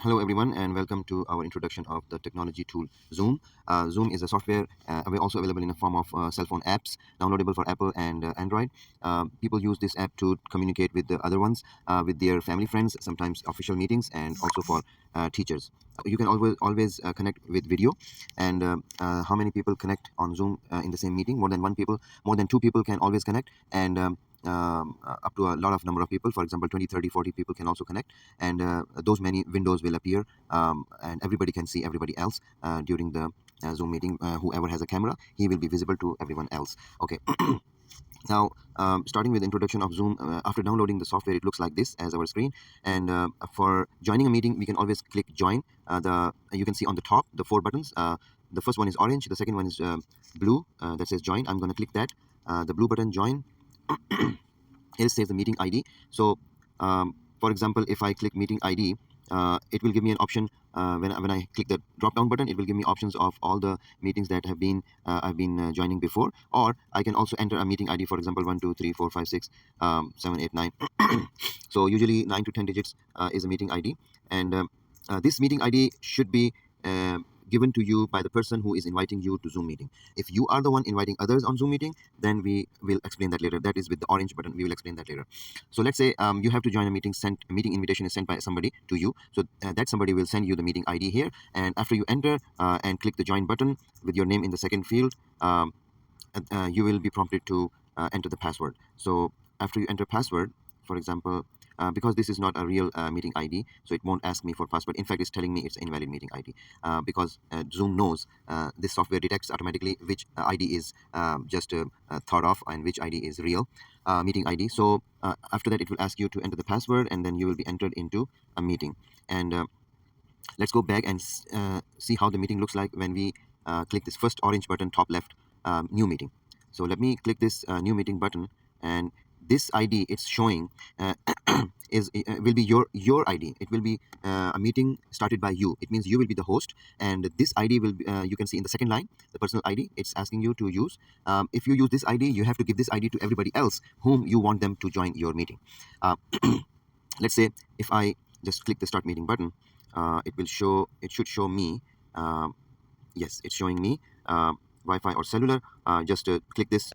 Hello everyone and welcome to our introduction of the technology tool Zoom. Zoom is a software also available in a form of cell phone apps downloadable for Apple and Android. People use this app to communicate with the other ones, with their family friends, sometimes official meetings, and also for teachers. You can always connect with video, and how many people connect on Zoom in the same meeting? More than two people can always connect, and up to a lot of number of people, for example 20, 30, 40 people can also connect, and those many windows will appear, and everybody can see everybody else during the Zoom meeting. Whoever has a camera, he will be visible to everyone else. Okay. Now, starting with introduction of Zoom, after downloading the software, it looks like this as our screen. And for joining a meeting, we can always click join. You can see on the top the four buttons. The first one is orange, the second one is blue, that says join. I'm going to click that. The blue button, join. It says the meeting ID. So for example, if I click meeting ID, it will give me an option. When I click the drop down button, it will give me options of all the meetings that I've been joining before. Or I can also enter a meeting ID, for example 1 2 3 4 5 6 7 8 9. So usually 9 to 10 digits is a meeting ID, and this meeting ID should be given to you by the person who is inviting you to Zoom meeting. If you are the one inviting others on Zoom meeting, then we will explain that later. That is with the orange button. We will explain that later. So let's say you have to join a meeting. A meeting invitation is sent by somebody to you. So that somebody will send you the meeting ID here, and after you enter and click the join button with your name in the second field, you will be prompted to enter the password. So after you enter password, for example, because this is not a real meeting ID, so it won't ask me for password. In fact, it's telling me it's invalid meeting ID, because Zoom knows, this software detects automatically which ID is just thought of and which ID is real meeting ID. So after that, it will ask you to enter the password, and then you will be entered into a meeting. And let's go back and see how the meeting looks like when we click this first orange button, top left, new meeting. So let me click this new meeting button, and this ID it's showing will be your ID. It will be a meeting started by you. It means you will be the host, and this ID will be, you can see in the second line, the personal ID it's asking you to use. If you use this ID, you have to give this ID to everybody else whom you want them to join your meeting. Let's say if I just click the start meeting button, it should show me, yes, it's showing me Wi-Fi or cellular. Just click this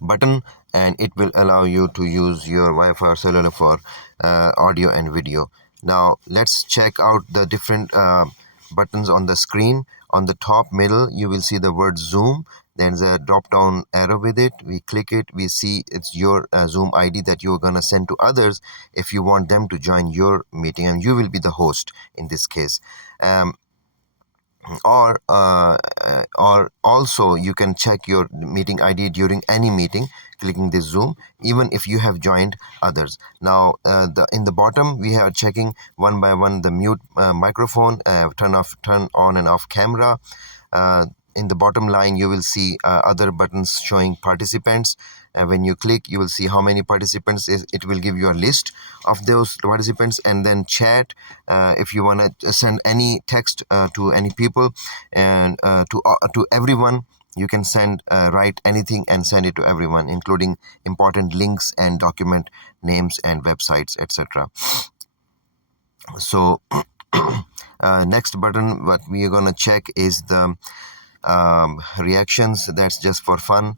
button, and it will allow you to use your Wi-Fi or cellular for audio and video. Now let's check out the different buttons on the screen. On the top middle, you will see the word Zoom. There's a drop down arrow with it. We click it, we see it's your Zoom ID that you're gonna send to others if you want them to join your meeting, and you will be the host in this case. Or also you can check your meeting ID during any meeting clicking this Zoom, even if you have joined others. Now in the bottom, we are checking one by one the mute microphone, turn on and off camera. In the bottom line, you will see other buttons showing participants. When you click, you will see how many participants is. It will give you a list of those participants, and then chat. If you want to send any text to any people, and to everyone, you can write anything and send it to everyone, including important links and document names and websites, etc. So next button what we are going to check is the reactions. That's just for fun.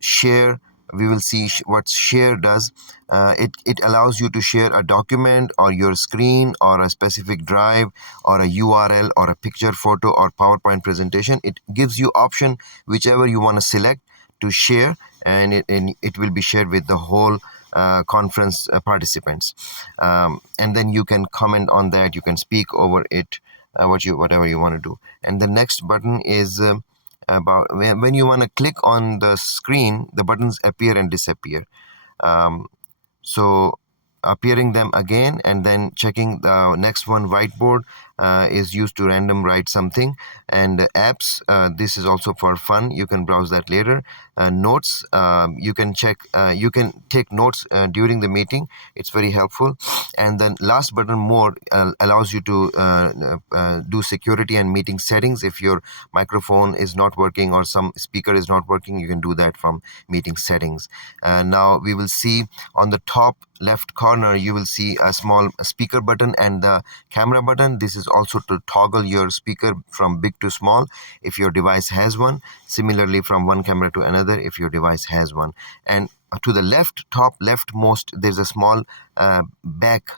Share, we will see what share does. It allows you to share a document or your screen or a specific drive or a URL or a picture, photo, or PowerPoint presentation. It gives you option whichever you want to select to share, and it will be shared with the whole conference participants. And then you can comment on that, you can speak over it, whatever you want to do. And the next button is about when you want to click on the screen, the buttons appear and disappear. So appearing them again, and then checking the next one, whiteboard. is used to random write something. And apps, this is also for fun. You can browse that later. Notes, you can check, you can take notes during the meeting. It's very helpful. And then last button, more, allows you to do security and meeting settings. If your microphone is not working or some speaker is not working, you can do that from meeting settings. Now we will see on the top left corner, you will see a small speaker button and the camera button. This is also to toggle your speaker from big to small if your device has one. Similarly, from one camera to another if your device has one. And to the left, top leftmost, there's a small back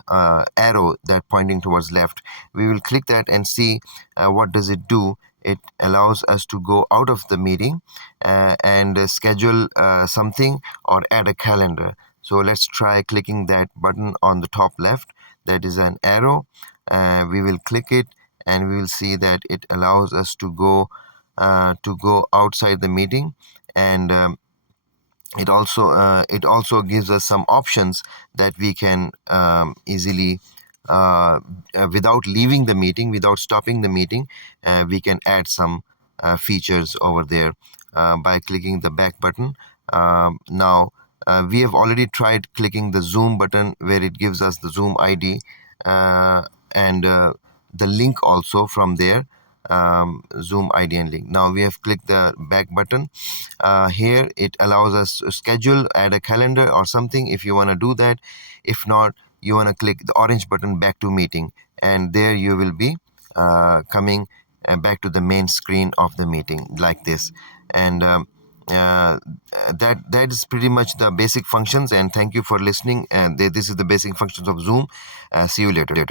arrow that pointing towards left. We will click that and see what does it do. It allows us to go out of the meeting and schedule something or add a calendar. So let's try clicking that button on the top left. That is an arrow. We will click it and we will see that it allows us to go outside the meeting. And it also gives us some options that we can easily without leaving the meeting, without stopping the meeting, we can add some features over there by clicking the back button. Now we have already tried clicking the Zoom button, where it gives us the Zoom ID and the link also from there, Zoom ID and link. Now we have clicked the back button. Here it allows us to schedule, add a calendar or something if you want to do that. If not, you want to click the orange button, back to meeting, and there you will be coming back to the main screen of the meeting like this. And that is pretty much the basic functions. And thank you for listening. And this is the basic functions of Zoom. See you later.